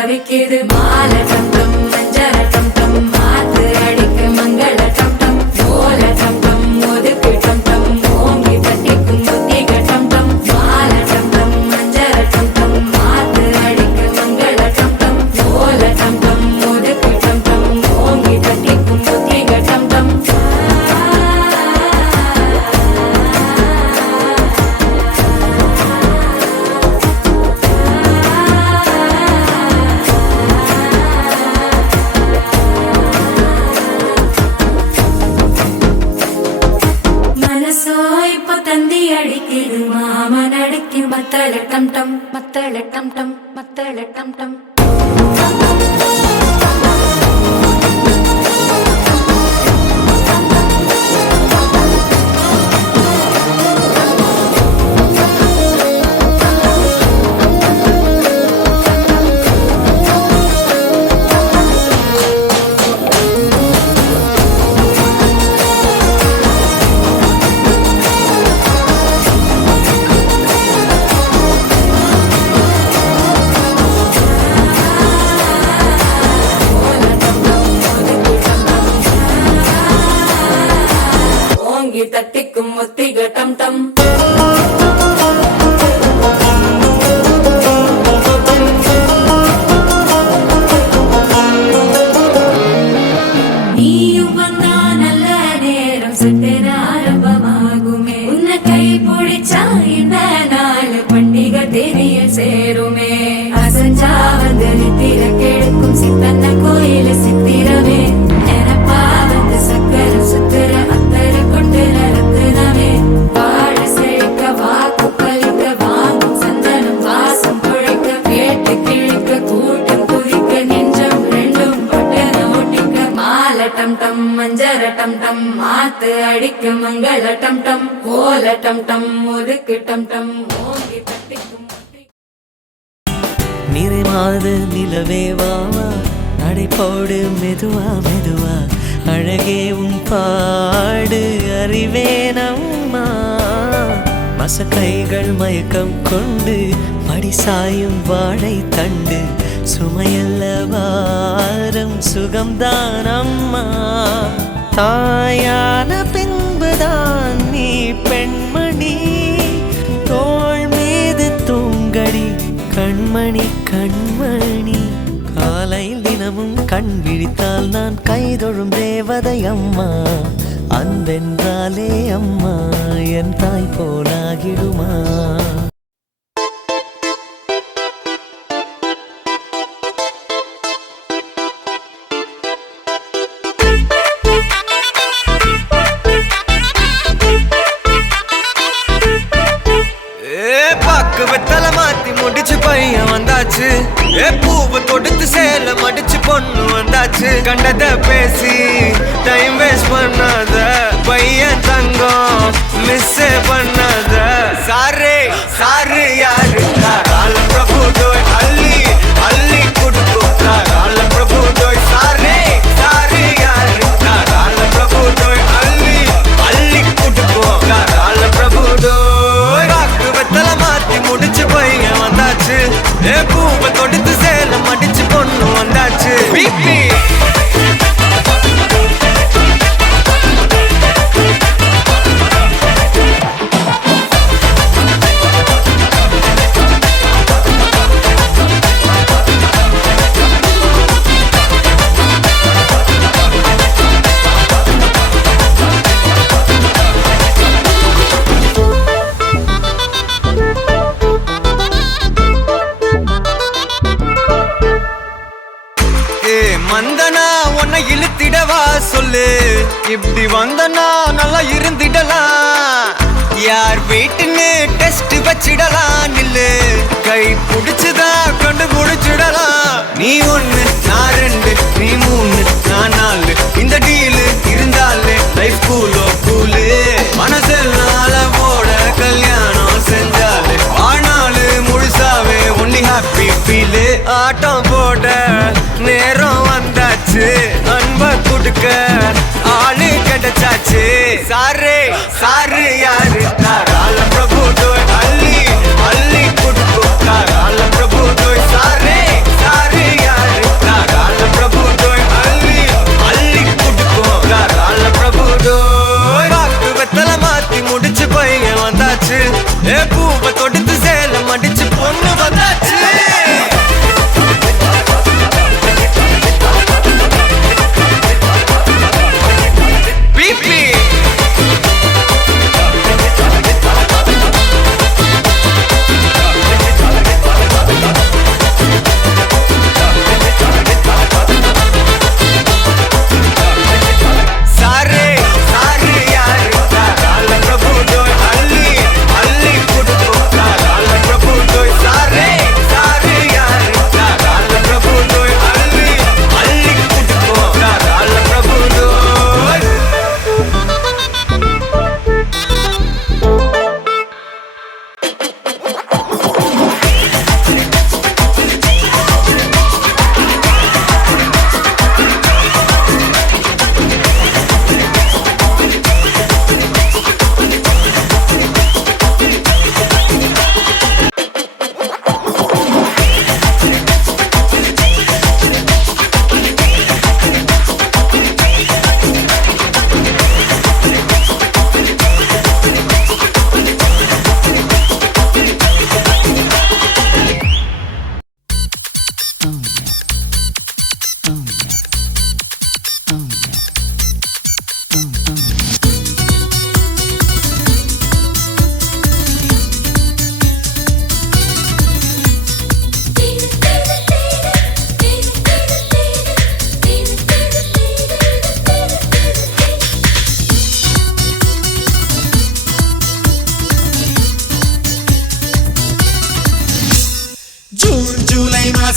தவிக்குது மால டம் டம் மஞ்சள டம் டம் மாத்து அடிக்க மங்கள டம் டம் ஓல டம் டம் ஒதுக்கு டம் டம் ஓங்கி தட்டிக்கும் முத்திக டம் டம் மால டம் டம் மஞ்சள டம் டம் மாத்து அடிக்க மங்கள டம் டம் ஓல டம் டம் ஒதுக்கு டம் டம் ஓங்கி தட்டிக்கும் முத்திக டம் டம் தந்தி அடிக்குது மாமன் அடிக்கு மத்தள டம் டம் மத்தள டம் டம் மத்தள டம் டம் தட்டிக்கும் முத்திக டம் டம் நீயும் வந்தா நல்ல நேரம் சட்டென ஆரம்பமாகுமே உன்னை கை பிடிச்சா இந்த நாள் பண்டிகை தெரிய சேருமே அசஞ்சா வந்து நித்திர கெடுக்கும் சித்தன்ன கோயில சித்திரமே நினப்பா வந்து சக்கர சுத்துற அத்தர கொண்டு நடத்துனவே வாழ செழிக்க வாக்கு பலிக்க வாங்கும் சந்தனம் வாசம் குழைக்க கேட்டு கிழிக்க கூட்டம் குதிக்க நெஞ்சம் ரெண்டும் பட்டன ஒட்டிக்க மால டம் டம் மஞ்சர டம் டம் மாத்து அடிக்க மங்கள டம் டம் கோல டம் டம் ஒதுக்கு டம் டம் ஓங்கி தட்டிக்கும் நிறைமாத நிலவேவாவா நடைபோடு மெதுவா மெதுவா அழகே உன் பாடு அறிவேனம்மா மசக்கைகள் மயக்கம் கொண்டு மடிசாயும் வாழை தண்டு சுமையல்ல வாரம் சுகம்தான் அம்மா தாயான பின்புதான் நீ பெண்மணி தோள் மீது தூங்கடி கண்மணி கண்மணி காலையில் தினமும் கண் விழித்தால் நான் கைதொழும் தேவதை அம்மா அன்பென்றாலே அம்மா என் தாய் போலாகிடுமா வெத்தலை மாத்தி முடிச்சு பையன் வந்தாச்சு பூவை தொடுத்து சேல மடிச்சு பொண்ணு வந்தாச்சு கண்டத பேசி டைம் வேஸ்ட் பண்ணாத பையன் தங்கம் மிஸ் பண்ணாத சாரு சாரு யாரு கால பிரபு டோய் அள்ளி அள்ளி குடுக்கும் கால பிரபு டோய் சாரு சாரு யாரு கால பிரபு டோய் அள்ளி அள்ளி குடுக்கும் கால பிரபு டோய் வெத்தலை மாத்தி முடிச்சு பையன் வந்தாச்சு பூவை தொடுத்து சேலம் அடிச்சு பொண்ணு வந்தாச்சு பிபி மந்தனா உன்னை இழுத்திடவா சொல்லு இப்படி வந்தனா நல்லா இருந்திடலாம் யார் வீட்டுன்னு டெஸ்ட் வச்சிடலாம் நில்லு கை புடிச்சுதா கண்டு முடிச்சிடலாம் நீ ஒண்ணு நான் ரெண்டு நீ மூணு நான் நாலு இந்த டீலு இருந்தாலே லைஃப் கூலோ கூலு மனசெல்லாம் போட கல்யாணம் செஞ்சாலே ஆனாலு முழுசாவே ஒன்லி ஹாப்பி ஃபீலு ஆட்டம் போட நேரம் வந்தாச்சு அன்ப குடுக்க ஆளு கிடைச்சாச்சு சாரு சாரு யாரு கால பிரபு டோய் அள்ளி அள்ளி குடுக்கும் கால பிரபு டோய் சாரு சாரு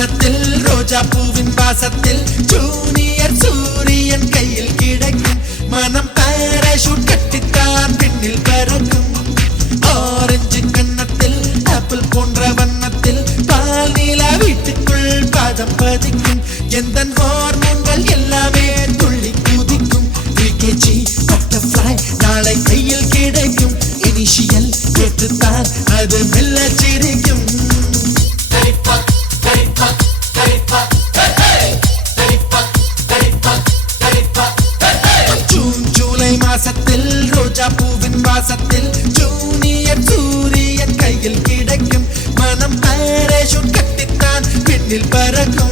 மாசத்தில் ரோஜா பூவின் வாசத்தில் ஜூனியர் சூரியன் கையில் கிடைக்கும் மனம் பாராசூட் கட்டித்தான் விண்ணில் பறக்கும் ஆரஞ்சு கன்னத்தில் ஆப்பிள் போன்ற வண்ணத்தில் பால் நீலா வீட்டுக்குள் பாதம் பதிக்கும் எந்த ஹார்மோன்கள் எல்லாமே துள்ளி குதிக்கும் விகேஜி பட்டர்ஃப்ளை நாளை கையில் கிடைக்கும் இனிஷியல் கேட்டுத்தான் அது மெல்ல சிரிக்கும் ஜூன் ஜூலை மாசத்தில் ரோஜா பூவின் வாசத்தில் ஜூனியர் சூரியன் கையில் கிடைக்கும் மனம் பாராசூட் கட்டித்தான் விண்ணில் பறக்கும்